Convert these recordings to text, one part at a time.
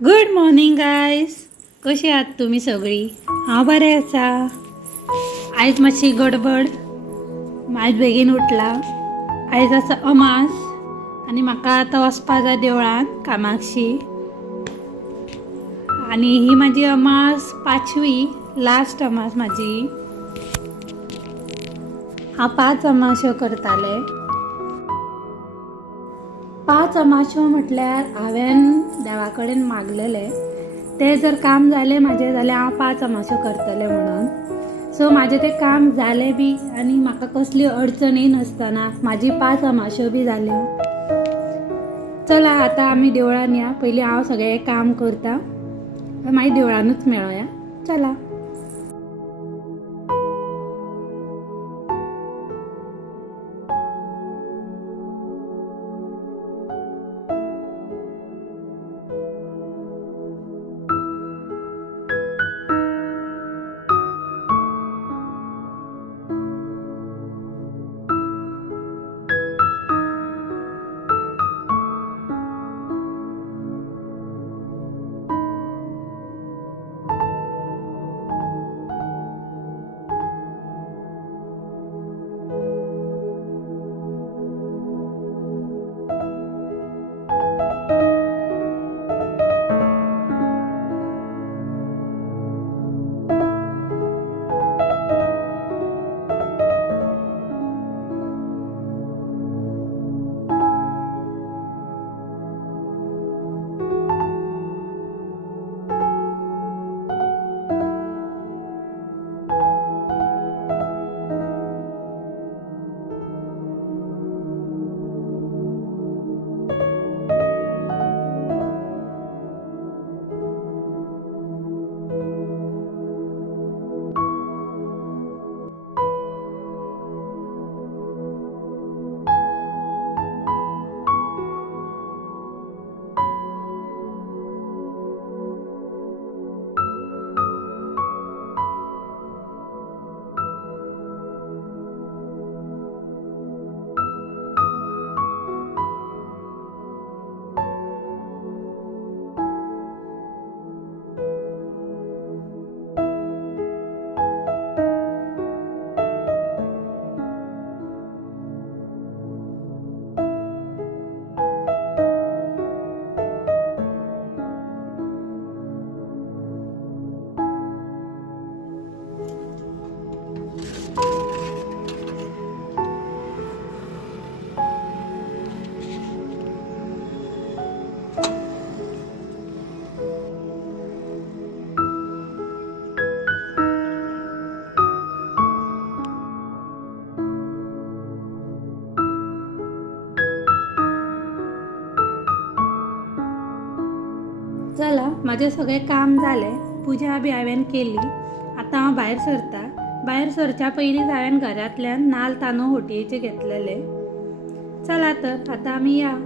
Good morning guys. कशी आहात तुम्ही सगळी? हांव बरें आसा. आयज मातशी गडबड, आयज बेगीन उठला. आयज आसा अमास आनी म्हाका आतां वचपा जाय देवळान कामाक्षी. आनी ही म्हाजी अमास 5वी लास्ट अमास म्हाजी. हांव 5 अमाश्यो करताले. 5 अमाश्यो म्हटल्यार हांवें देवा कडेन मागलेले ते जर काम जालें म्हाजें जाल्यार हांव 5 अमाश्यो करतलें म्हणून. सो म्हाजें तें काम जालें बी आनी म्हाका कसली अडचणी नासतना म्हाजी 5 अमाश्यो बी जाल्यो. चला आतां आमी देवळान या. पयलीं हांव सगळें काम करता, मागीर देवळानूच मेळोया. चला. चला, माझे सगळे काम झाले. पूजा बी हांवें केली. आतां हांव भायर सरता. भायर सरच्या पयलींच हांवें घरांतल्यान नाल्ल तांदूळ होटयेचे घेतलेले. चला तर आतां आमी या.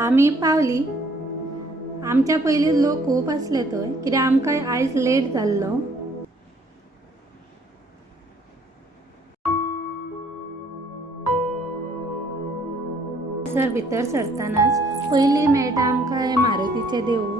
आमी पावली. आमच्या पयलीं लोक खूब आसले थंय, कित्याक आमकां आयज लेट जाल्लो. सर भितर सरतानाच पयलीं मेळटा आमकां हें मारुतीचें देवूळ.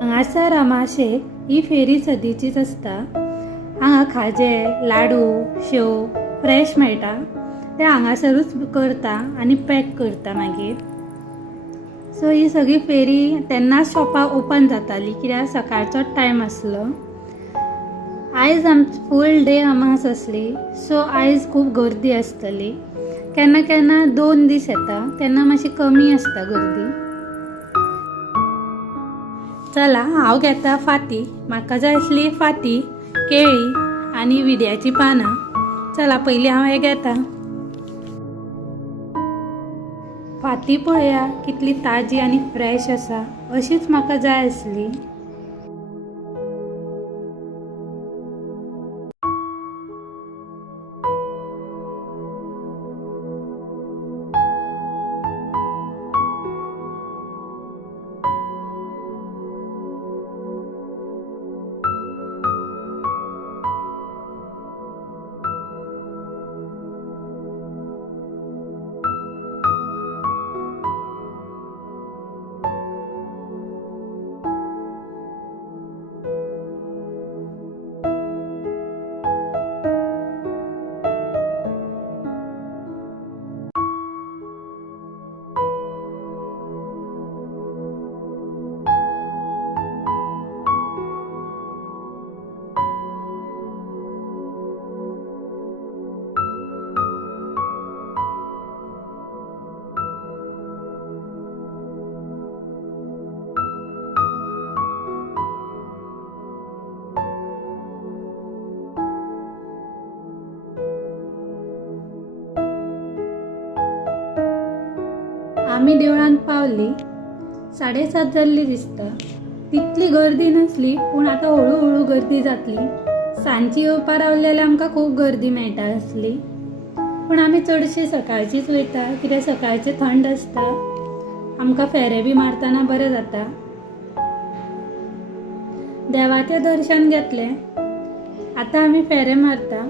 हांगासर अमाशे ही फेरी सदीचीच आसता. हांगा खाजें, लाडू, शेव फ्रेश मेळटा ते हांगासरूच करता आनी पॅक करता मागीर. सो ही सगळी फेरी तेन्नाच शॉपां ओपन जाताली कित्याक सकाळचोच टायम आसलो. आयज आमची फूल डे अमास असली, सो आयज खूब गर्दी आसतली. केन्ना केन्ना 2 दीस येता तेन्ना मातशी कमी आसता गर्दी. चला हांव घेता फाती. म्हाका जाय आसली फाती, केळी आनी विड्याची पानां. चला पयलीं हांव हें घेता. फाती पळया कितली ताजी आनी फ्रेश आसा, अशीच म्हाका जाय आसली. आमी देवळांत पावली. 7:30 जाल्ली दिसता. तितली गर्दी नसली, पूण आतां हळू गर्दी जातली. सांजची येवपा रावले जाल्यार आमकां खूब गर्दी मेळटा आसली. पूण आमी चडशी सकाळचीच वयता, कित्याक सकाळचें थंड आसता. आमकां फेरे बी मारतना बरें जाता. देवाचें दर्शन घेतलें. आतां आमी फेरे मारता.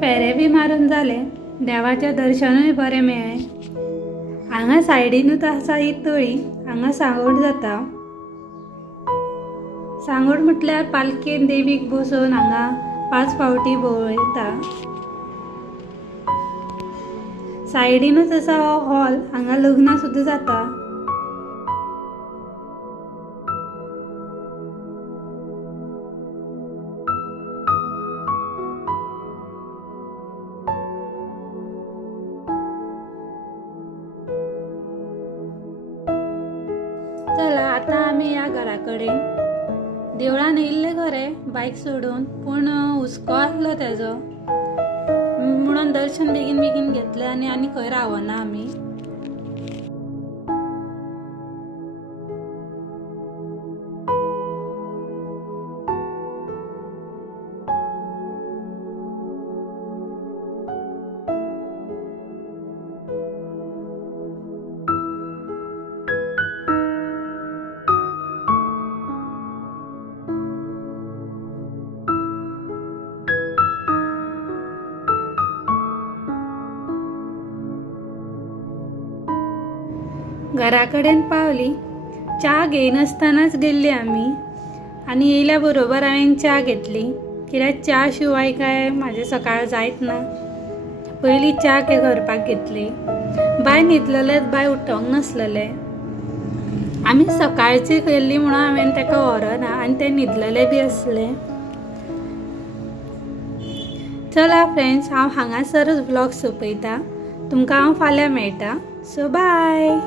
फेरे बी मारून जाले. देवाचें दर्शनूय बरें मेळ्ळें. हांगा सायडीनूच आसा ही तळी. हांगा सांगोड जाता. सांगोड म्हटल्यार पालखेन देवीक बसोवन हांगा 5 फावटी भोंवयता. सायडीनूच आसा हो हॉल. हांगा लग्नां सुद्दां जाता. चला आतां आमी या घरा कडेन. देवळान येयल्ले खरे बायक सोडून, पूण हुस्को आसलो तेजो म्हणून दर्शन बेगीन घेतलें आनी खंय रावना आमी. घरा कडेन पावली. च्या घेयनासतनाच गेल्ली आमी आनी येयल्या बरोबर हांवें च्या घेतली, कित्याक च्या शिवाय काय म्हाजें सकाळ जायत ना. पयलीं च्या करपाक घेतली. बाय न्हिदलेलेच, बाय उठोंक नासलेले. आमी सकाळची गेल्ली म्हणून हांवें ताका व्हरना आनी ते न्हिदलेले बी आसले. चला फ्रेंड्स, हांव हांगासरच ब्लॉग सोंपयता. तुमकां हांव फाल्यां मेळटा. So bye.